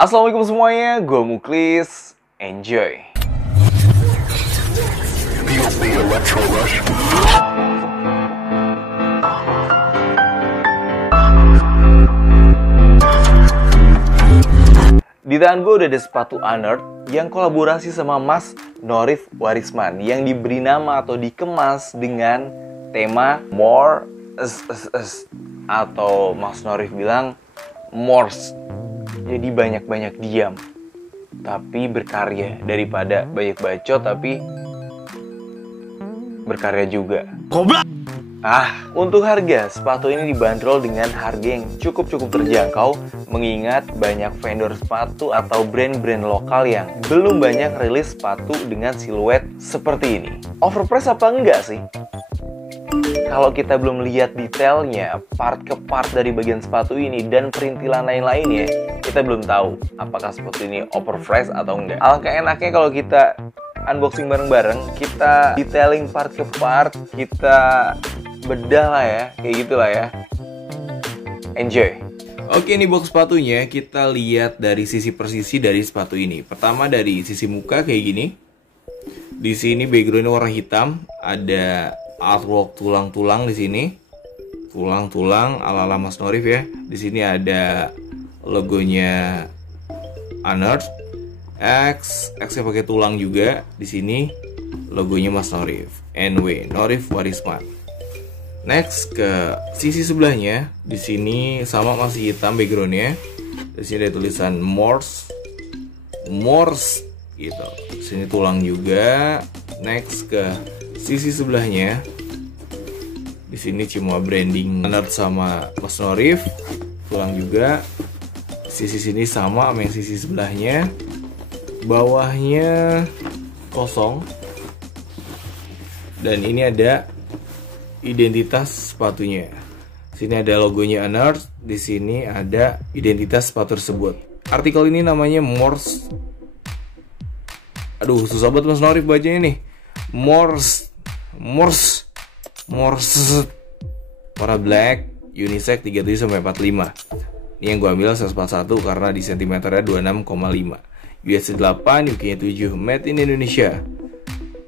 Assalamualaikum semuanya, gue Muklis. Enjoy. Di tangan gue udah ada sepatu Unearth yang kolaborasi sama Mas Norif Warisman yang diberi nama atau dikemas dengan tema More atau Mas Norif bilang Morse. Jadi banyak-banyak diam tapi berkarya, daripada banyak bacot tapi berkarya juga. Goblok. Untuk harga, sepatu ini dibanderol dengan harga yang cukup terjangkau, mengingat banyak vendor sepatu atau brand-brand lokal yang belum banyak rilis sepatu dengan siluet seperti ini. Overprice apa enggak sih? Kalau kita belum lihat detailnya, part ke part dari bagian sepatu ini dan perintilan lain-lainnya, kita belum tahu apakah sepatu ini overprice atau enggak. Alangkah enaknya kalau kita unboxing bareng-bareng, kita detailing part ke part, kita bedah lah ya, kayak gitulah ya. Enjoy. Oke, ini box sepatunya kita lihat dari sisi per sisi dari sepatu ini. Pertama dari sisi muka kayak gini. Di sini backgroundnya warna hitam, ada artwork tulang-tulang di sini. Tulang-tulang ala-ala Mas Norif ya. Di sini ada logonya Unearth X-nya pakai tulang juga. Di sini logonya Mas Norif, NW, Norif Warisman. Next ke sisi sebelahnya, di sini sama masih hitam backgroundnya. Di sini ada tulisan Morse gitu. Di sini tulang juga. Next ke sisi sebelahnya, di sini cuma branding Unearth sama Mas Norif, tulang juga. Sisi sini sama yang sisi sebelahnya. Bawahnya kosong. Dan ini ada identitas sepatunya. Sini ada logonya Unearth, di sini ada identitas sepatu tersebut. Artikel ini namanya Morse. Aduh, susah banget Mas Norif bacanya nih. Morse. Warna black, unisex 37 sampai 45. Ini yang gue ambil 141 karena di sentimeternya 26,5. US 8, UK 7, made in Indonesia.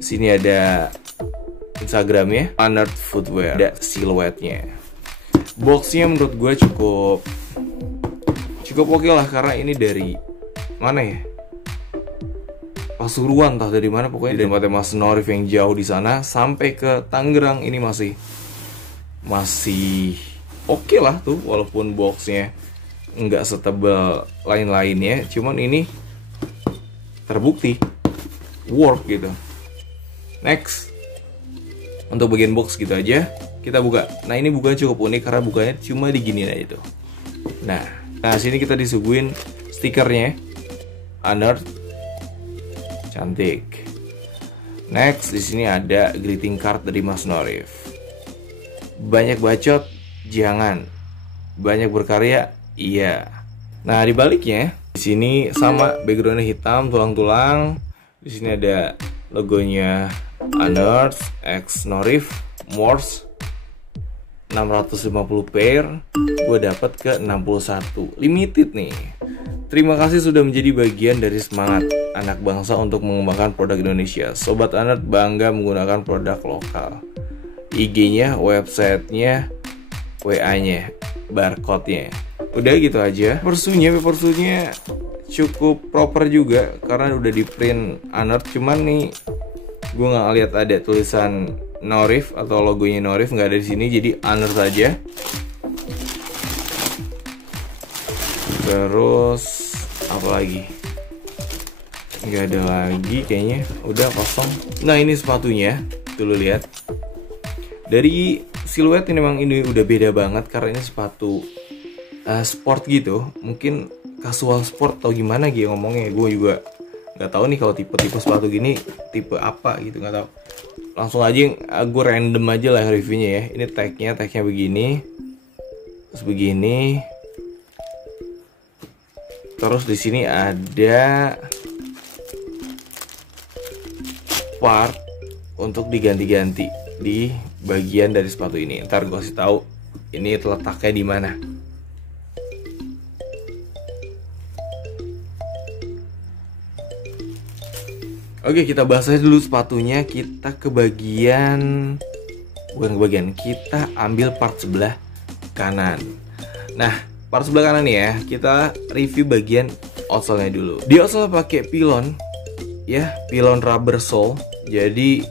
Sini ada Instagramnya, Unearth Footwear, ada siluetnya. Boxnya menurut gue cukup oke lah, karena ini dari mana ya? Pasuruan, entah dari mana, pokoknya dari tempatnya Mas Norif yang jauh di sana sampai ke Tangerang ini masih oke lah tuh, walaupun boxnya nggak setebal lain-lainnya, cuman ini terbukti work gitu. Next, untuk bagian box gitu aja kita buka. Nah, ini buka cukup unik karena bukanya cuma diginiin aja tuh. Nah sini kita disuguhin stikernya Unearth, cantik. Next, di sini ada greeting card dari Mas Norif. Banyak bacot jangan, banyak berkarya iya. Nah, di baliknya di sini sama backgroundnya hitam, tulang-tulang. Di sini ada logonya Unearth X Norif Morse, 650 pair. Gue dapat ke 61 limited nih. Terima kasih sudah menjadi bagian dari semangat anak bangsa untuk mengembangkan produk Indonesia. Sobat Unearth bangga menggunakan produk lokal. IG-nya, websitenya, WA-nya, barcode-nya. Udah gitu aja. Persunya cukup proper juga karena udah di print Unearth. Cuman nih gue nggak lihat ada tulisan Norif atau logonya Norif, nggak ada di sini, jadi Unearth aja. Terus apa lagi? Nggak ada lagi kayaknya, udah kosong. Nah, ini sepatunya, dulu lihat. Dari siluet ini memang ini udah beda banget karena ini sepatu sport gitu, mungkin casual sport atau gimana gitu ngomongnya. Gue juga nggak tahu nih kalau tipe sepatu gini tipe apa gitu, nggak tahu. Langsung aja gue random aja lah reviewnya ya. Ini tagnya begini, terus begini, terus di sini ada part untuk diganti-ganti di bagian dari sepatu ini. Ntar gue kasih tahu ini letaknya di mana. Oke, kita bahas aja dulu sepatunya. Kita ke bagian, bukan ke bagian, kita ambil part sebelah kanan. Nah, part sebelah kanan nih ya, kita review bagian outsole-nya dulu. Di outsole pakai pilon, ya, pilon rubber sole. Jadi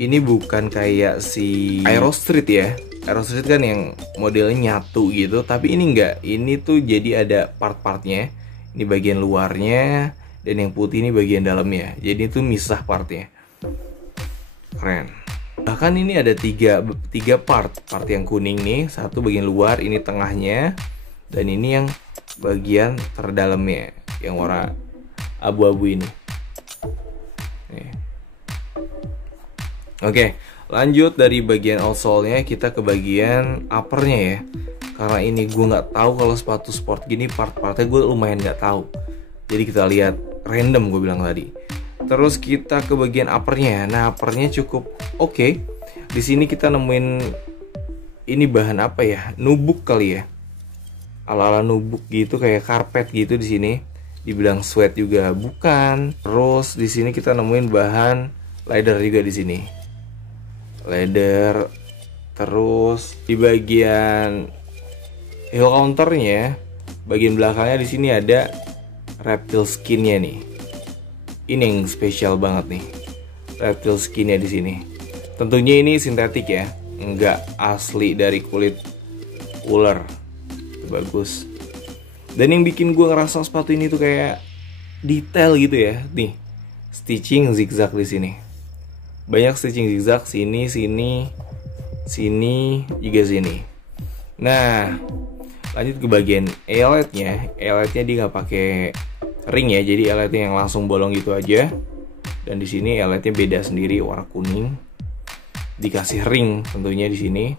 ini bukan kayak si Aerostreet ya. Aerostreet kan yang modelnya nyatu gitu, tapi ini enggak. Ini tuh jadi ada part-partnya. Ini bagian luarnya, dan yang putih ini bagian dalamnya. Jadi itu misah partnya. Keren. Bahkan ini ada tiga part. Part yang kuning nih, satu bagian luar, ini tengahnya, dan ini yang bagian terdalamnya, yang warna abu-abu ini. Nih. Oke, lanjut dari bagian outsole-nya kita ke bagian upper-nya ya. Karena ini gue nggak tahu kalau sepatu sport gini part-partnya gue lumayan nggak tahu. Jadi kita lihat random, gue bilang tadi. Terus kita ke bagian uppernya. Nah, uppernya cukup oke. Di sini kita nemuin ini bahan apa ya? Nubuk kali ya. Ala-ala nubuk gitu, kayak karpet gitu di sini. Dibilang sweat juga bukan. Terus di sini kita nemuin bahan leather juga di sini. Leather. Terus di bagian heel counternya, bagian belakangnya di sini ada reptile skinnya nih. Ini yang spesial banget nih, reptile skinnya di sini. Tentunya ini sintetik ya, nggak asli dari kulit ular. Bagus. Dan yang bikin gue ngerasa sepatu ini tuh kayak detail gitu ya. Nih, stitching zigzag di sini. Banyak stitching zigzag, sini, sini, sini, juga sini. Nah, lanjut ke bagian eyeletnya. Eyeletnya dia nggak pakai ring ya, jadi eyeletnya yang langsung bolong gitu aja. Dan di sini eyeletnya beda sendiri, warna kuning. Dikasih ring tentunya di sini.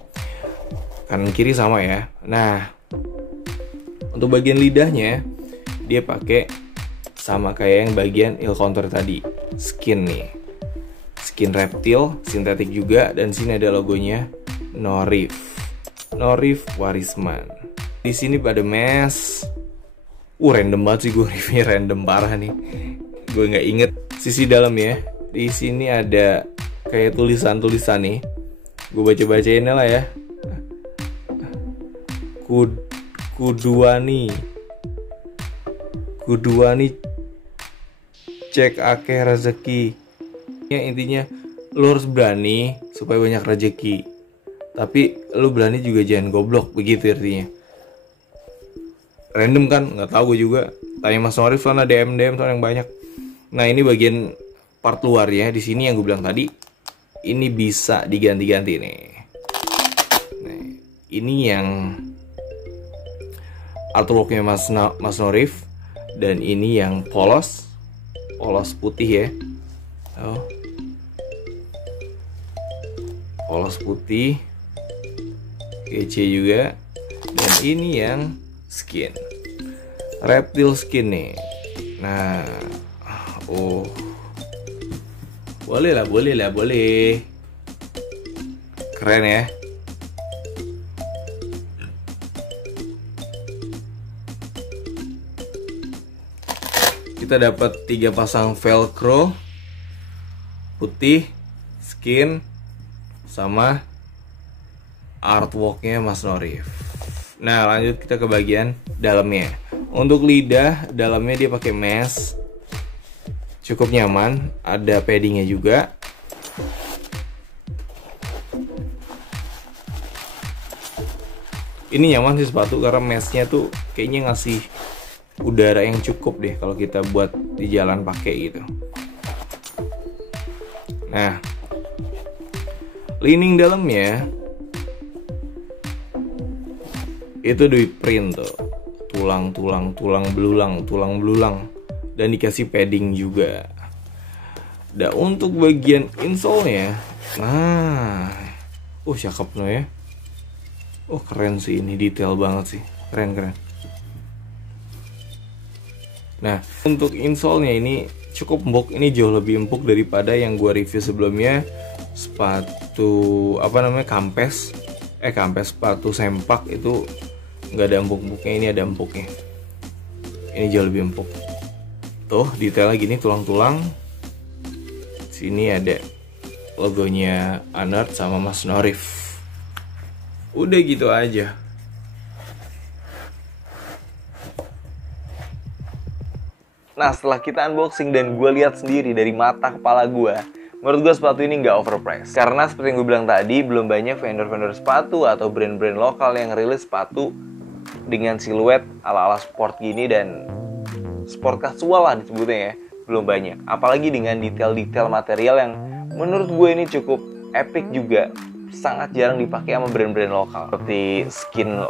Kanan kiri sama ya. Nah, untuk bagian lidahnya dia pakai sama kayak yang bagian heel counter tadi, skin nih. Skin reptil, sintetik juga, dan sini ada logonya Norif. Norif Warisman. Di sini pada mesh. Random banget sih, gue reviewnya random parah nih. Gue nggak inget sisi dalam ya. Di sini ada kayak tulisan-tulisan nih. Gue baca-bacain lah ya. Kuduani cek akeh rezeki. Ya, intinya lu harus berani supaya banyak rezeki. Tapi lu berani juga jangan goblok, begitu artinya. Random kan, nggak tahu gue juga. Tanya Mas Norif lah, DM soal yang banyak. Nah, ini bagian part luar ya. Di sini yang gue bilang tadi, ini bisa diganti-ganti nih. Nah, ini yang artworknya Mas Norif, dan ini yang polos putih ya. Oh, polos putih, kece juga. Dan ini yang skin, reptile skin nih. Nah, oh, boleh. Keren ya. Kita dapat 3 pasang velcro putih, skin, sama artworknya Mas Norif. Nah, lanjut kita ke bagian dalamnya. Untuk lidah, dalamnya dia pakai mesh, cukup nyaman, ada paddingnya juga. Ini nyaman sih sepatu karena meshnya tuh kayaknya ngasih udara yang cukup deh kalau kita buat di jalan pakai gitu. Nah, lining dalamnya itu di print tuh, tulang belulang, dan dikasih padding juga. Dan untuk bagian insole-nya, nah, cakep loh ya. Keren sih, ini detail banget sih, keren. Nah, untuk insole-nya ini cukup empuk, ini jauh lebih empuk daripada yang gua review sebelumnya. Sepatu Campes sepatu sempak itu nggak ada empuk-empuknya, ini ada empuknya. Ini jauh lebih empuk. Tuh, detailnya gini, tulang-tulang. Sini ada logonya Anert sama Mas Norif. Udah gitu aja. Nah, setelah kita unboxing dan gue lihat sendiri dari mata kepala gue, menurut gue sepatu ini nggak overpriced. Karena seperti yang gue bilang tadi, belum banyak vendor-vendor sepatu atau brand-brand lokal yang rilis sepatu dengan siluet ala-ala sport gini dan sport casual lah disebutnya ya. Belum banyak. Apalagi dengan detail-detail material yang menurut gue ini cukup epic juga. Sangat jarang dipakai sama brand-brand lokal. Seperti skin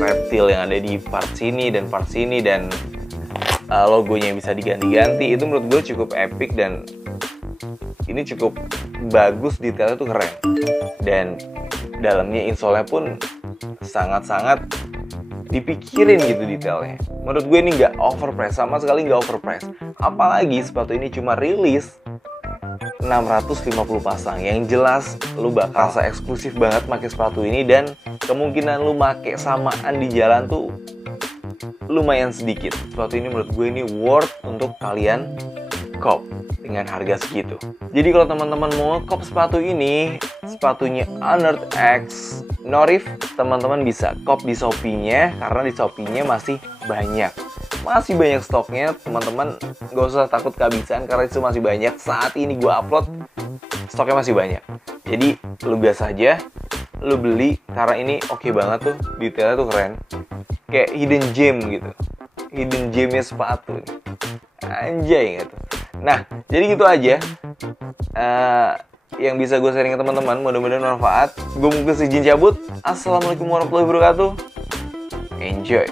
reptil yang ada di part sini dan part sini, dan logonya yang bisa diganti-ganti. Itu menurut gue cukup epic dan ini cukup bagus, detailnya tuh keren. Dan dalamnya insole-nya pun sangat-sangat dipikirin gitu detailnya. Menurut gue ini nggak overpriced, sama sekali nggak overpriced. Apalagi sepatu ini cuma rilis 650 pasang. Yang jelas lu bakal rasa eksklusif banget pakai sepatu ini, dan kemungkinan lu make samaan di jalan tuh lumayan sedikit. Sepatu ini menurut gue ini worth untuk kalian cop dengan harga segitu. Jadi kalau teman-teman mau cop sepatu ini, sepatunya Anert X Norif, teman-teman bisa cop di Shopee-nya, karena di Shopee-nya masih banyak stoknya. Teman-teman gak usah takut kehabisan, karena itu masih banyak. Saat ini gue upload, stoknya masih banyak. Jadi lu biasa aja, lu beli, karena ini oke banget tuh, detailnya tuh keren. Kayak hidden gem gitu, hidden gemnya sepatu nih. Anjay gitu. Nah, jadi gitu aja yang bisa gue sharing ke teman-teman. Mudah-mudahan bermanfaat. Gue mungkin izin cabut. Assalamualaikum warahmatullahi wabarakatuh. Enjoy.